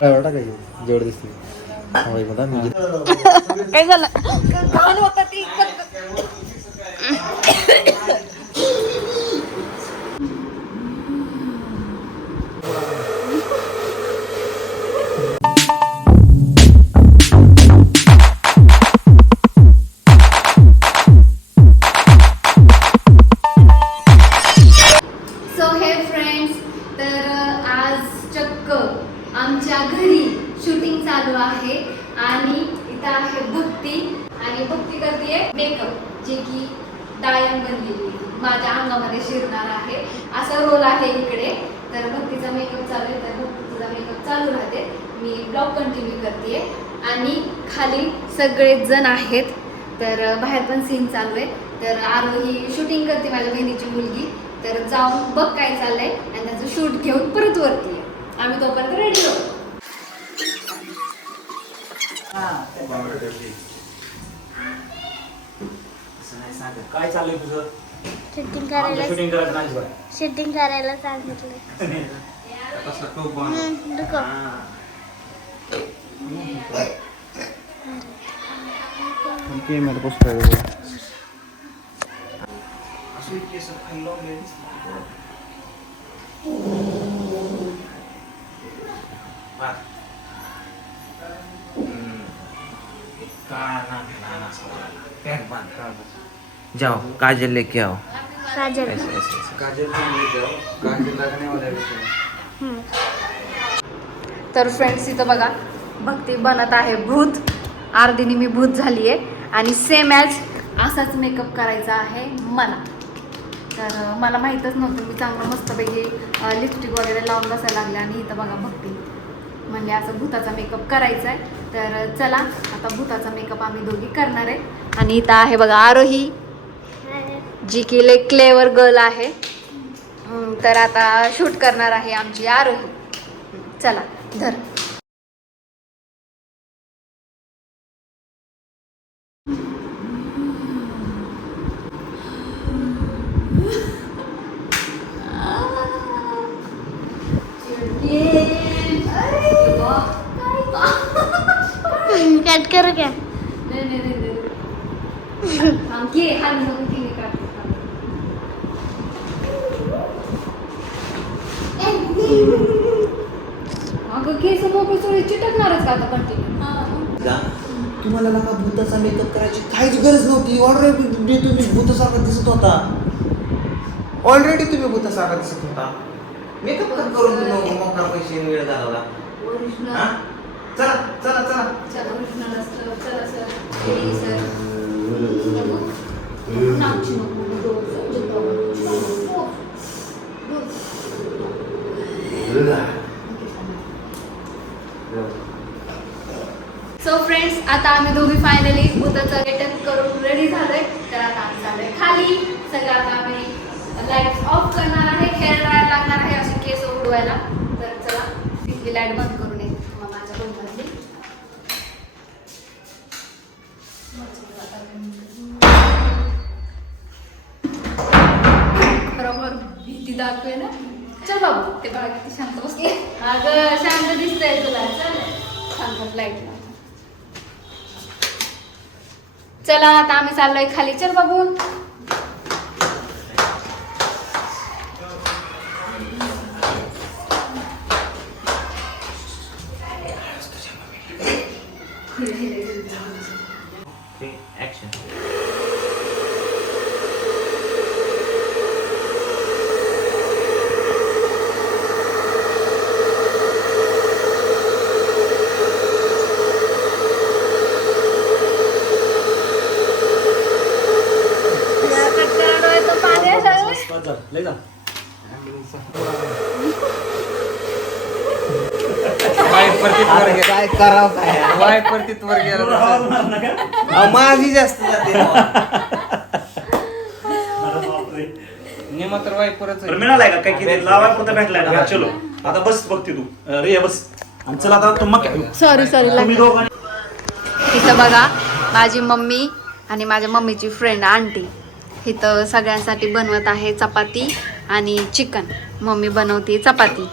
जेवढं दिसते होय बघा मी काय झालं? माझ्या अंगामध्ये शिरणार आहे. असा रोल आहे इकडे. तर भक्तीचा मेकअप चालू आहे. तर भक्तीचा मेकअप चालू राहते. मी ब्लॉग कंटिन्यू करते आणि खाली सगळेच जण आहेत. तर बाहेर पण सीन चालू आहे. तर आरोही शूटिंग करते माझ्या बहिणीची मुलगी. तर जाऊन बघ काय चाललंय. आणि त्याचं शूट घेऊन परत वरती आम्ही तोपर्यंत रेडी होतो काय चाललंय तुझं? शूटिंग आमचं करायला शूटिंग करायचं नाही बाय शूटिंग करायला सांगितलं हम्म, दुखव. कॅमेरा कसं काय बघा. जाओ काजल लेके आओ। काजल। ऐसे ऐसे ऐसे। काजल पण लेके आओ. काजल लागणे वाला है विषय. हम्म. तर फ्रेंड्स इथं बघा भक्ती बनत आहे भूत. अर्धीने मी भूत झाली आहे आणि सेम ॲज असाच मेकअप करायचा आहे मला. तर मला माहीतच नव्हतं मी चांगलं मस्तपैकी लिपस्टिक वगैरे लावून बसायला लागले आणि इथं बघा भक्ती. म्हणले असं भूताचा मेकअप करायचा आहे तर चला आता भूताचा मेकअप आम्ही दोघी करणार आहे. आणि इथं आहे बघा आरोही. जी की ले क्लेवर गर्ल आहे. तर आता शूट करणार आहे आमची आरोही. चला धर कट करू क्या अगं केस मोकळी चोळी चिटकणारच का आता कंटिन्यू जा. तुम्हाला नका भूताचा मेकअप करायची काहीच गरज नव्हती. ऑलरेडी तुम्ही भूतासारखा दिसत होता. ऑलरेडी तुम्ही भूतासारखा दिसत होता. मेकअप करून तुम्ही मोकार पैसे वेळ घालवला. हा? चला चला चला. चला चला सर हे सर नामची नको डोळ समजत सो फ्रेंड्स आता आम्ही दोघी फायनली भूताचं गेटअप करून रेडी झालोय. तर आता आम्ही चाललोय खाली. सगळं आता आम्ही लाइट ऑफ करणार आहे हेअर ड्रायर लागणार आहे असे केस उडवायला. तर चला तिथली लाइट बंद करून येते माझ्या बंधनातली बरोबर भीती दाखवे ना. चल बाबू ते बघा किती शांत बसले अगं शांत दिसतंय तुला. चल. शांत लाइट चला आता आम्ही चाललोय खाली. चल बाबू ऍक्शन बस झालं, लय झालं. काय करावं काय? वाय परतीत वर गेला आवाज मार नका. अहो, माझी जास्त जाते अरे बापरे. निमा तर वाय बरं, मिळालाय का? काय किती? लावा भेटलाय? ना हा, चलो. आता बस बघते तू. अरे बस. आणि चला आता तू मग सॉरी सॉरी तुम्ही दोघांनी इथं बघा माझी मम्मी आणि माझ्या मम्मीची फ्रेंड आंटी. इथं सगळ्यांसाठी बनवत आहे चपाती आणि चिकन. मम्मी बनवते चपाती.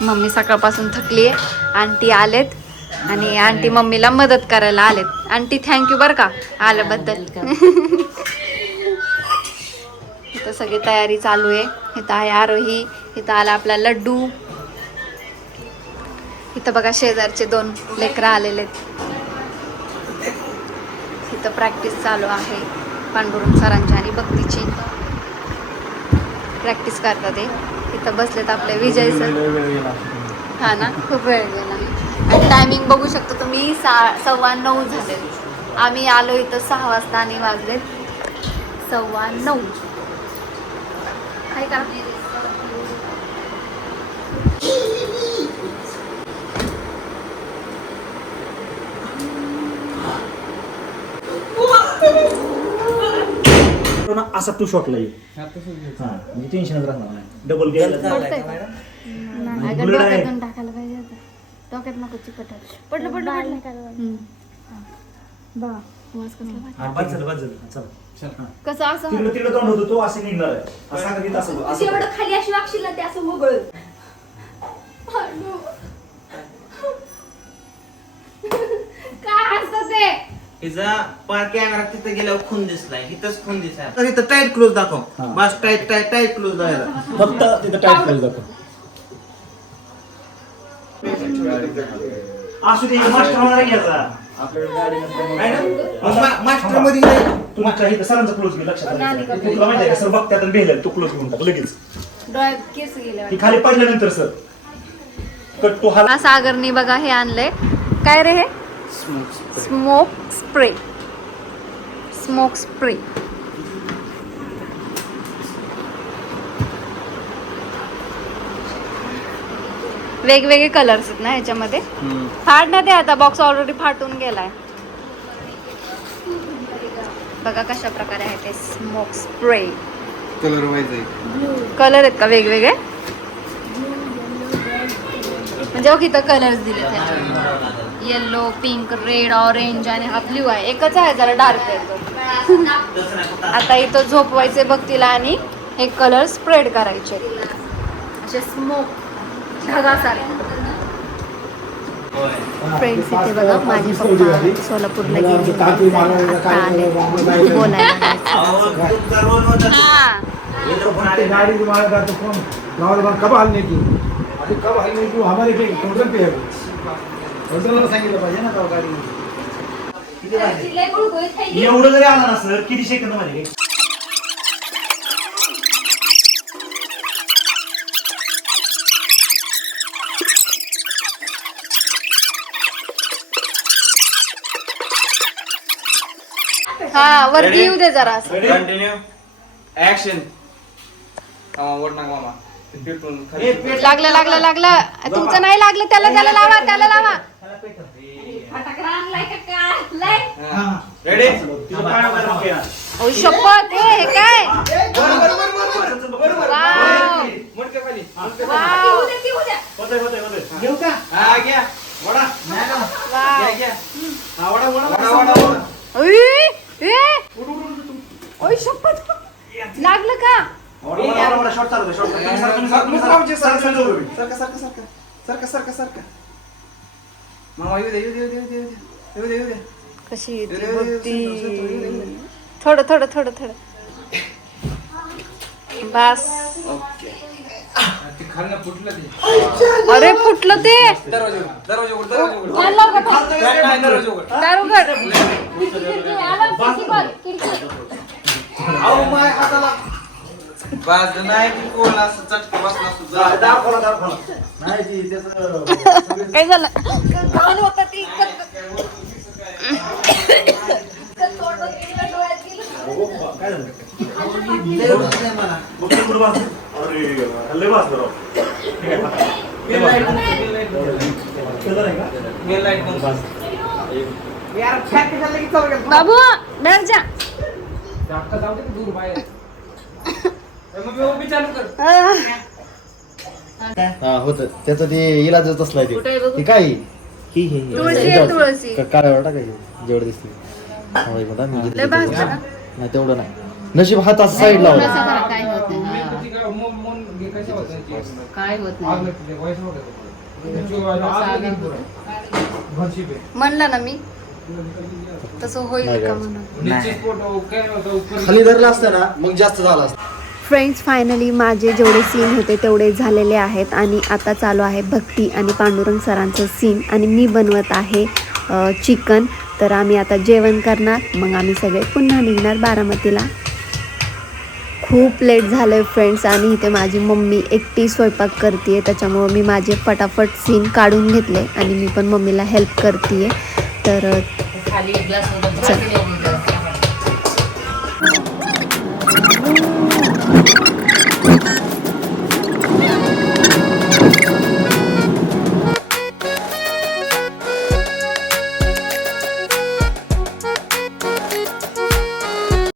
मम्मी सकाळपासून थकली आहे आंटी आलेत आणि आंटी मम्मीला मदत करायला आलेत. आंटी थँक्यू बरं का आल्याबद्दल. इथं सगळी तयारी चालू आहे. इथं आहे आरोही इथं आला आपला लड्डू. इथं बघा शेजारचे दोन लेकरं आलेले आहेत. इथं प्रॅक्टिस चालू आहे. पांडुरंग सरांची आणि भक्तीची प्रॅक्टिस करतात ते. इथं बसलेत आपले विजय सर. हा ना? खूप वेळ गेला. आणि टायमिंग बघू शकता तुम्ही सा सव्वा नऊ झाले. आम्ही आलो इथं सहा वाजता आणि वाजले सव्वा नऊ. आहे का? तो ना असा टू शॉटला येईल हा म्हणजे टेन्शनच राहणार नाही. डबल गेला नाही, बुलेट आहे. डोक्यातून टाकायला पाहिजे होतं. डोक्यात नको चिकट पडलं पडलं पडलं. हम्म. बघा आवाज कसला भारी. हा बस झालं बस झालं. चला. हा. कसं असं तिकडे तिकडे तोंड होतं तो असं निघणार आहे. असं सांगितलं असं अशी असं. एवढं खाली अशी वागशील ना ते असं वगळ काय असतं ते तिचा पार कॅमेरा तिथे गेल्यावर खून दिसलाय खून दिसाय तर इथं टाईट क्लोज दाखव. बस टाईट टाईट टाईट क्लोज दाखव फक्त तिथं टाईट करून दाखव. असू दे मास्टर होणार घ्यायचा मास्टरमध्ये नाही. तुमच्या इथं सरांचा क्लोज घे लक्षात आलं. तुला माहिती आहे का सर बघतात भेलेल तू क्लोज घेऊन टाक लगेच. डोळ्यात केस गेले ही खाली पडल्यानंतर सर. कट टू हा सागरनी बघा हे आणलंय. काय रे हे? स्मोक स्प्रे स्मोक स्प्रे वेगवेगळे कलर्स आहेत ना ह्याच्यामध्ये? फाड ना ते आता बॉक्स ऑलरेडी फाटून गेलाय. बघा कशा प्रकारे आहे ते स्मोक स्प्रे कलर वाईज आहे. कलर आहेत का वेगवेगळे? म्हणजे इथं कलर्स दिले येल्लो पिंक रेड ऑरेंज आणि हा ब्ल्यू आहे. एकच आहे जरा डार्क आहे तो. आता इथं झोपवायचे बघ तिला आणि हे कलर स्प्रेड करायचे. असे स्मोक ढगासारखे. फ्रेंड्स इथे बघा माझे पप्पा सोलापूरला गेले. आता आले. बोलायला हा. कब हलने की अभी कब हलने की हमारे टोटल पे है टोटल सांगितलं पाहिजे ना तो गाडी. एवढं जरी आला ना सर किती सेकंदमध्ये हा वरती येऊ दे जरा. असं कंटिन्यू ऍक्शन ओढ ना मामा. पेटून लागलं लागलं लागलं. तुमचं नाही लागलं त्याला त्याला लावा त्याला लावा. रेडी ओ शपथ हे हे काय वाव वाव का हा वाव घ्या घ्या हा, वडा, वडा, वडा वडा. वडा वडा ओय ए ओय शपथ लागलं का वडा, वडा, वडा, वडा, short चालू दे, short चालू दे. सर, तुम्ही सर, तुम्ही sir, sir, sir, sir, sir. सारखा सारखा सारखा सारखा सारखा सारखा मामा येऊ दे येऊ दे येऊ दे येऊ दे येऊ दे येऊ दे कशी येते. थोडं थोडं थोडं थोडं. बस. ते खालनं फुटलं ते. अरे फुटलं ते. दार. खिडकी, आलं, खिडकी बंद, खिडकी. अहो, माय हाताला बाज नाही की कोण असं चटका बसला. नाही ती त्याचं काय झालं घाण होतं ती काय. बाबू बाहेर जा दूर बाहेर ए, मग मी उभी चालू कर हा होत. त्याचं ते इलाजच असलाय ते? ते काय? ही, ही, ही. तुळशी आहे, तुळशी. काळ्यावर टाकायचं? जेवढं दिसते. हा, लय भाजलं. का? नाही तेवढं नाही. नशीब हात असं साईडला होता काय, काय. म्हणलं ना मी. तसं होईल का म्हणून? हो, खाली धरला असतं ना मग जास्त झाला असतं. फ्रेंड्स फायनली माझे जेवढे सीन होते तेवढे झालेले आहेत. आणि आता चालू आहे भक्ती आणि पांडुरंग सरांचं सीन आणि मी बनवत आहे चिकन. तर आम्ही आता जेवण करणार. मग आम्ही सगळे पुन्हा निघणार बारामतीला. खूप लेट झालं आहे फ्रेंड्स आणि इथे माझी मम्मी एकटी स्वयंपाक करते आहे त्याच्यामुळं मी माझे फटाफट सीन काढून घेतले. आणि मी पण मम्मीला हेल्प करते आहे तर चल.